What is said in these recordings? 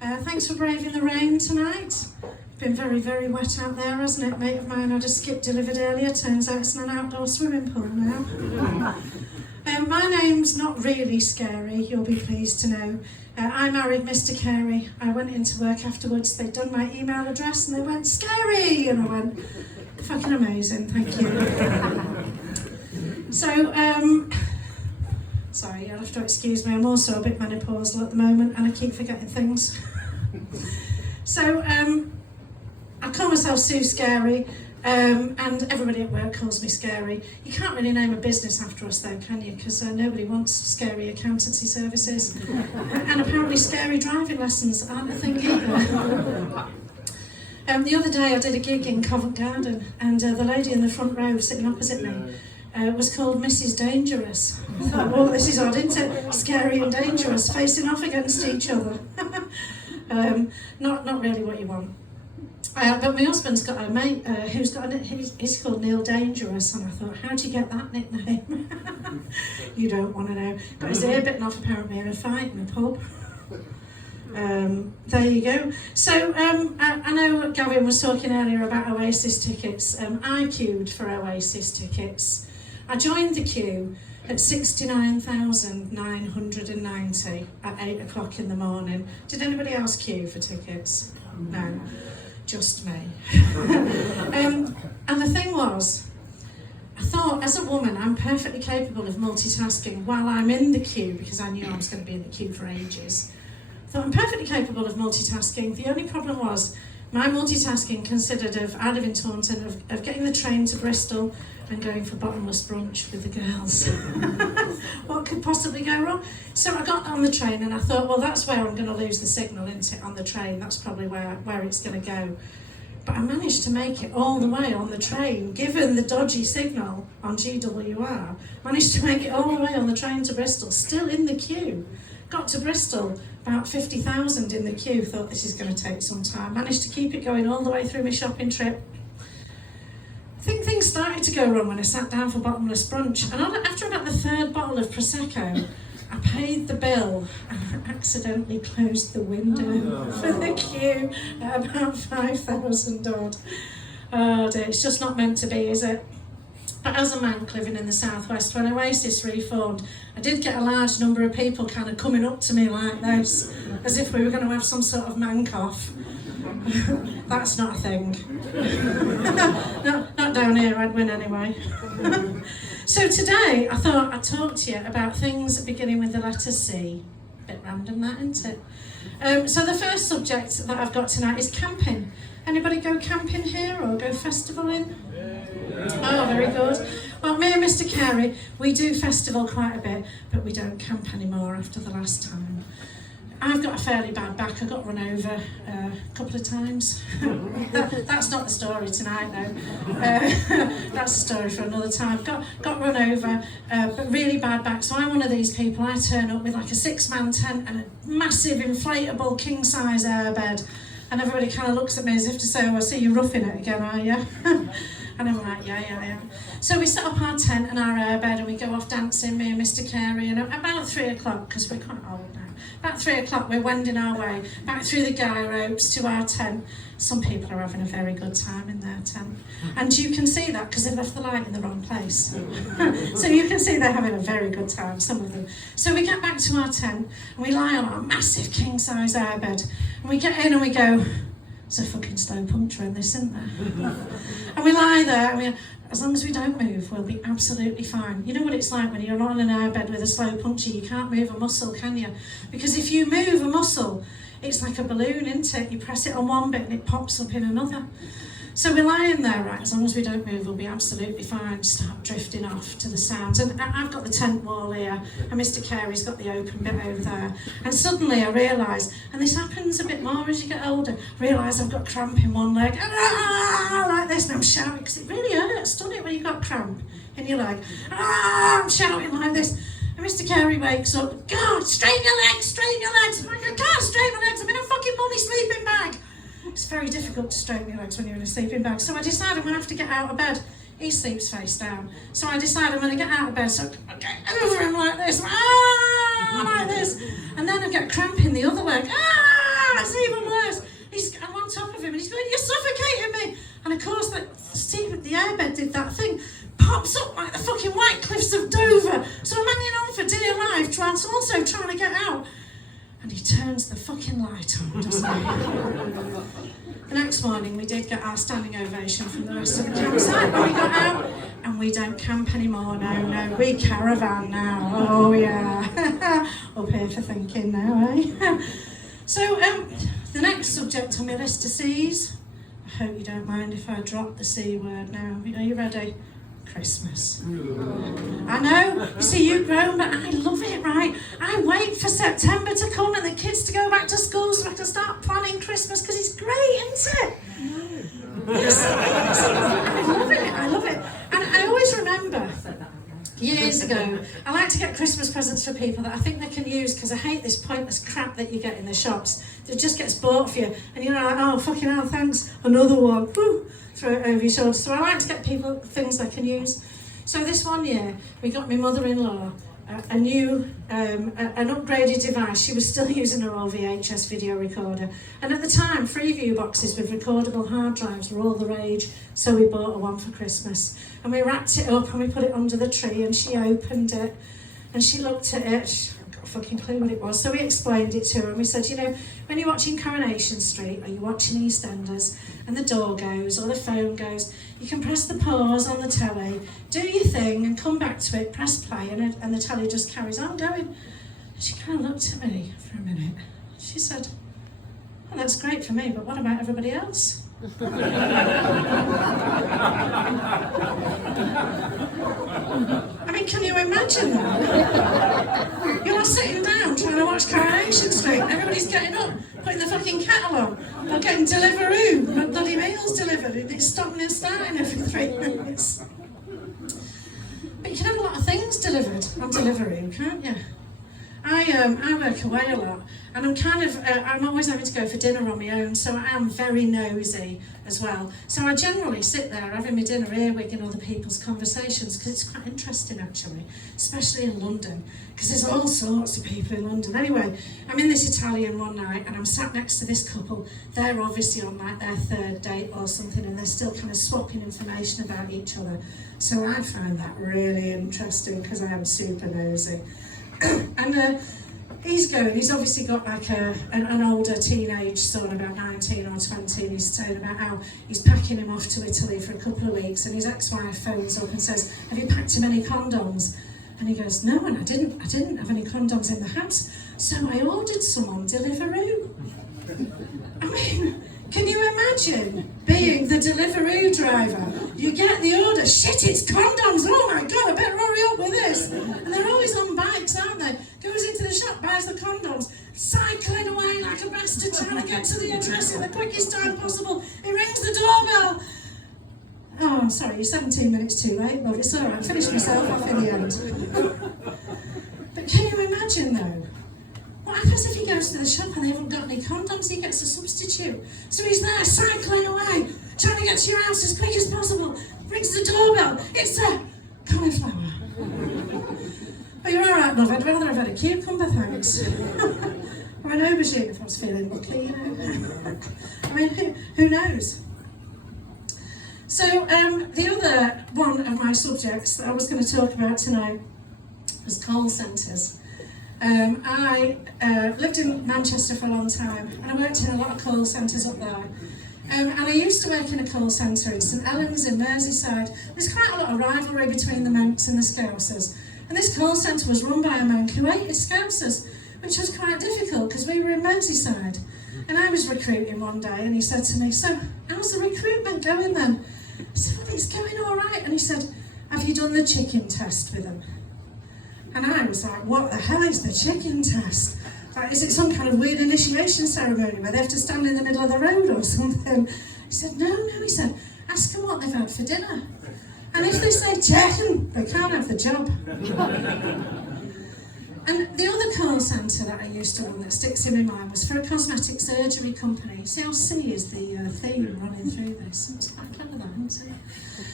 Thanks for braving the rain tonight. It's been very, very wet out there, hasn't it? Mate of mine had a skip delivered earlier. Turns out it's an outdoor swimming pool now. My name's not really scary, you'll be pleased to know. I married Mr. Carey. I went into work afterwards. They'd done my email address and they went, "Scary!" And I went, "Fucking amazing, thank you." So, sorry, you'll have to excuse me. I'm also a bit menopausal at the moment and I keep forgetting things. So, I call myself Sue Scary, and everybody at work calls me Scary. You can't really name a business after us though, can you? Because nobody wants scary accountancy services. And apparently scary driving lessons aren't a thing either. The other day I did a gig in Covent Garden and the lady in the front row sitting opposite me was called Mrs. Dangerous. I thought, well, this is odd, isn't it? Scary and dangerous, facing off against each other. Not really what you want. But my husband's got a mate who's got he's called Neil Dangerous, and I thought, how do you get that nickname? You don't want to know. Got his ear bitten off apparently in a fight in a pub. There you go. So I know Gavin was talking earlier about Oasis tickets. I queued for Oasis tickets. I joined the queue at 69,990 at 8 o'clock in the morning. Did anybody else queue for tickets? No. Just me. And the thing was, I thought as a woman I'm perfectly capable of multitasking while I'm in the queue, because I knew I was going to be in the queue for ages. I thought I'm perfectly capable of multitasking. The only problem was my multitasking consisted of, I live in Taunton, of getting the train to Bristol and going for bottomless brunch with the girls. What could possibly go wrong? So I got on the train and I thought, well, that's where I'm going to lose the signal, isn't it, on the train? That's probably where it's going to go. But I managed to make it all the way on the train, given the dodgy signal on GWR. Managed to make it all the way on the train to Bristol, still in the queue. Got to Bristol, about 50,000 in the queue, thought this is going to take some time. Managed to keep it going all the way through my shopping trip. I think things started to go wrong when I sat down for bottomless brunch, and after about the third bottle of Prosecco, I paid the bill and accidentally closed the window for the queue at about 5,000 odd. Oh dear, it's just not meant to be, is it? But as a Manc living in the southwest, when Oasis reformed, I did get a large number of people kind of coming up to me like this, as if we were going to have some sort of Manc-off. That's not a thing. Not down here, I'd win anyway. So today, I thought I'd talk to you about things beginning with the letter C. Bit random that, isn't it? So the first subject that I've got tonight is camping. Anybody go camping here or go festivaling? Oh, very good. Well, me and Mr. Carey, we do festival quite a bit, but we don't camp anymore after the last time. I've got a fairly bad back. I got run over a couple of times. That's not the story tonight, though. That's a story for another time. Got run over, but really bad back. So I'm one of these people. I turn up with like a 6-man tent and a massive inflatable king-size airbed, and everybody kind of looks at me as if to say, "Oh, I see you roughing it again, are you?" And I'm like, yeah. So we set up our tent and our airbed and we go off dancing, me and Mr. Carey, and about 3 o'clock, because we're quite old now, about 3 o'clock we're wending our way back through the guy ropes to our tent. Some people are having a very good time in their tent. And you can see that because they've left the light in the wrong place. So you can see they're having a very good time, some of them. So we get back to our tent and we lie on our massive king-size airbed. And we get in and we go, there's a fucking slow puncture in this, isn't there? And we lie there, and as long as we don't move, we'll be absolutely fine. You know what it's like when you're on an airbed with a slow puncture, you can't move a muscle, can you? Because if you move a muscle, it's like a balloon, isn't it? You press it on one bit and it pops up in another. So we're lying there, right, as long as we don't move, we'll be absolutely fine. Start drifting off to the sounds. And I've got the tent wall here, and Mr. Carey's got the open bit over there. And suddenly I realise, and this happens a bit more as you get older, realise I've got cramp in one leg, like this, and I'm shouting, because it really hurts, doesn't it, when you've got cramp in your leg? I'm shouting like this. And Mr. Carey wakes up, God, straighten your legs, straighten your legs. I'm like, I can't straighten my legs, I'm in a fucking mummy sleeping bag. It's very difficult to straighten your legs when you're in a sleeping bag. So I decide I'm going to have to get out of bed. He sleeps face down. So I decide I'm going to get out of bed. So I get over him like this. like this. And then I get cramp in the other leg. Ah, it's even worse. I'm on top of him and he's going, you're suffocating me. And of course, the airbed did that thing, pops up like the fucking White Cliffs of Dover. So I'm hanging on for dear life, also trying to get out. And he turns the fucking light on, doesn't he? The next morning, we did get our standing ovation from the rest of the campsite when we got out. And we don't camp anymore, no, we caravan now. Oh yeah, up here for thinking now, eh? So, the next subject on my list is C's. I hope you don't mind if I drop the C word now. Are you ready? Christmas. I know, you see, you've grown, but I love it, right? I wait for September to come and the kids to go back to school so I can start planning Christmas, because it's great, isn't it? Yes, I love it. And I always remember, years ago, I like to get Christmas presents for people that I think they can use, because I hate this pointless crap that you get in the shops that just gets bought for you, and you're like, oh, fucking hell, thanks, another one. Woo. Throw it over your shoulder. So I like to get people things they can use. So this one year, we got my mother-in-law a new, an upgraded device. She was still using her old VHS video recorder. And at the time, Freeview boxes with recordable hard drives were all the rage. So we bought her one for Christmas. And we wrapped it up and we put it under the tree, and she opened it and she looked at it. She hadn't got a fucking clue what it was. So we explained it to her and we said, you know, when you're watching Coronation Street or you're watching EastEnders, and the door goes or the phone goes, you can press the pause on the telly, do your thing and come back to it, press play, and the telly just carries on going. And she kind of looked at me for a minute. She said, well, that's great for me, but what about everybody else? I mean, can you imagine that? You're sitting down trying to watch Coronation Street, everybody's getting up, putting the fucking kettle on, or getting Deliveroo, bloody meals delivered, and it's stopping and starting every 3 minutes. But you can have a lot of things delivered on Deliveroo, can't you? I work away a lot, and I'm always having to go for dinner on my own, so I am very nosy as well. So I generally sit there having my dinner earwigging other people's conversations, because it's quite interesting actually, especially in London, because there's all sorts of people in London. Anyway, I'm in this Italian one night, and I'm sat next to this couple. They're obviously on like their 3rd date or something, and they're still kind of swapping information about each other. So I find that really interesting, because I am super nosy. And he's obviously got like an older teenage son, about 19 or 20, and he's saying about how he's packing him off to Italy for a couple of weeks, and his ex-wife phones up and says, have you packed him any condoms? And he goes, no, and I didn't have any condoms in the house, so I ordered some on Deliveroo. I mean, can you imagine being the Deliveroo driver? You get the order, shit, it's condoms, oh my god, I better hurry up with this. And they're always on bikes, aren't they? Goes into the shop, buys the condoms, cycling away like a bastard, trying to get to the address in the quickest time possible. He rings the doorbell. Oh, I'm sorry, you're 17 minutes too late, love, it's alright, I finished myself off in the end. But can you imagine though? What happens if he goes to the shop and they haven't got any condoms? He gets a substitute. So he's there cycling away, trying to get to your house as quick as possible. Rings the doorbell. It's a cauliflower. Oh, you're all right, love. I'd rather have had a cucumber, thanks. Or an aubergine if I was feeling lucky, you know. I mean, who knows? So the other one of my subjects that I was going to talk about tonight was call centres. I lived in Manchester for a long time, and I worked in a lot of call centres up there. And I used to work in a call centre in St Helens in Merseyside. There's quite a lot of rivalry between the Mancs and the Scousers. And this call centre was run by a Manc who hated Scousers, which was quite difficult because we were in Merseyside. And I was recruiting one day, and he said to me, so how's the recruitment going then? I said, well, it's going all right. And he said, have you done the chicken test with them? And I was like, what the hell is the chicken test? Like, is it some kind of weird initiation ceremony where they have to stand in the middle of the road or something? He said, no, he said, ask them what they've had for dinner. And if they say chicken, they can't have the job. And the other call centre that I used to run that sticks in my mind was for a cosmetic surgery company. See how C is the theme running through this. It's quite clever that, isn't it?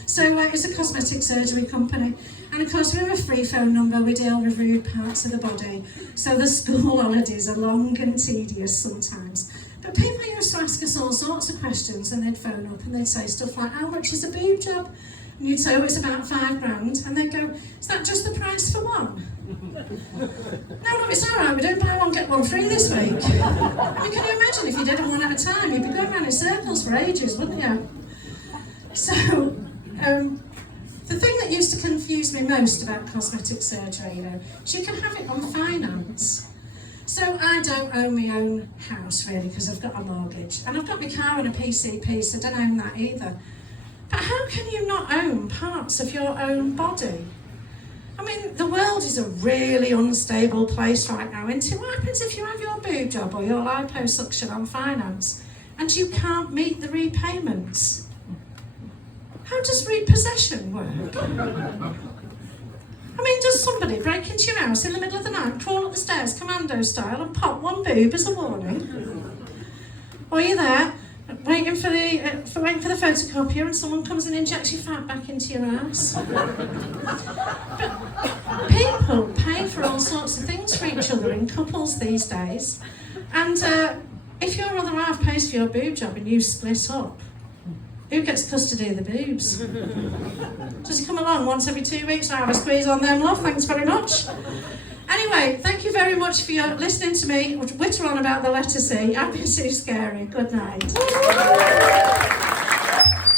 So it was a cosmetic surgery company. And of course, we have a free phone number, we deal with rude parts of the body. So the school holidays are long and tedious sometimes. But people used to ask us all sorts of questions, and they'd phone up and they'd say stuff like, how much is a boob job? And you'd say, oh, it's about £5,000. And they'd go, is that just the price for one? No, it's all right, we don't buy one, get one free this week. I mean, can you imagine if you did it one at a time? You'd be going around in circles for ages, wouldn't you? So, the thing that used to confuse me most about cosmetic surgery, you know, is you can have it on finance. So I don't own my own house really because I've got a mortgage, and I've got my car and a PCP, so I don't own that either. But how can you not own parts of your own body? I mean, the world is a really unstable place right now, isn't it? What happens if you have your boob job or your liposuction on finance and you can't meet the repayments? How does repossession work? I mean, does somebody break into your house in the middle of the night, crawl up the stairs commando style and pop one boob as a warning? Or you're there, waiting for the photocopier, and someone comes and injects your fat back into your ass? But people pay for all sorts of things for each other in couples these days. And if your other half pays for your boob job and you split up, who gets custody of the boobs? Does he come along once every 2 weeks and have a squeeze on them, love? Thanks very much. Anyway, thank you very much for your listening to me witter on about the letter C. I've been too scary. Good night.